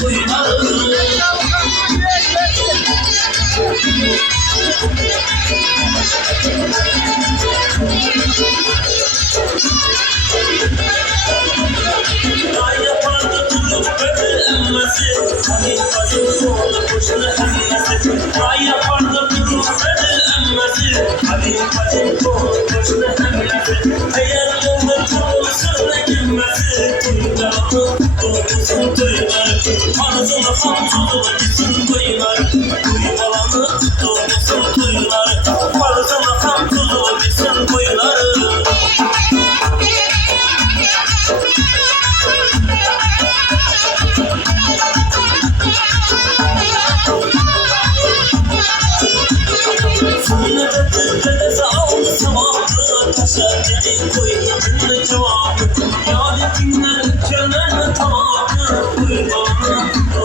toyları. Ay yapardı durup beni emmesi, hani kadın oldu boşuna emmesi. Ay yapardı durup beni emmesi, hani kadın oldu boşuna emmesi. Eğer yolda çoğulsun ekilmesi, toylarını doğrusun toylar. Arzına kamçılığı gitsin toylar, toylarını doğrusun toylar. Arzına kamçılığı gitsin toylar. Dedesi aldı sabahı, taşa dedi koyun cevabı. Yani günler kenarına tamamı, koy bana